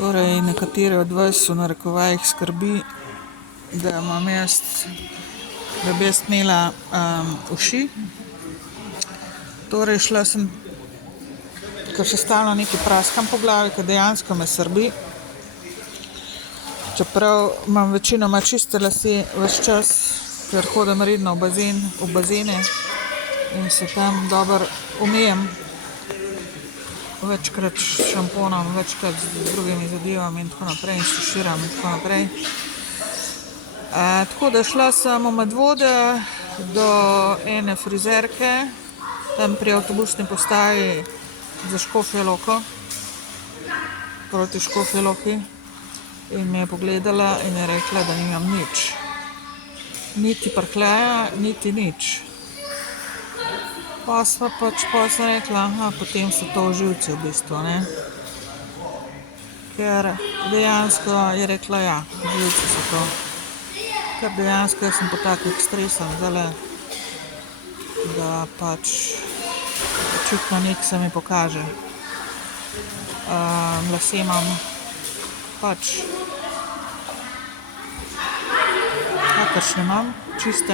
Torej, nekatere od vas v narekovajih skrbi, da bi jaz imela uši. Torej, šla sem, ker še stalno nekaj praskam po glavi, ker dejansko me srbi. Čeprav imam večinoma čiste lase ves čas, ker hodim redno v bazene in se tam dobro umijem. Večkrat s šamponom, večkrat z drugimi zadevami in tako naprej, in stuširam in tako naprej. Tako da šla sem v Medvode do ene frizerke, tam pri avtobusni postaji za Škofjo Loko, proti Škofji Loki, in me je pogledala in je rekla, da nimam nič. Niti prhljaja, niti nič. Pa sem rekla, potem so to živci v bistvu, ne. Ker dejansko je rekla, ja, živci so to. Ker dejansko jaz sem pod takim stresom zdajle, da očitno nekaj se mi pokaže. Lase imam kakršne imam, čiste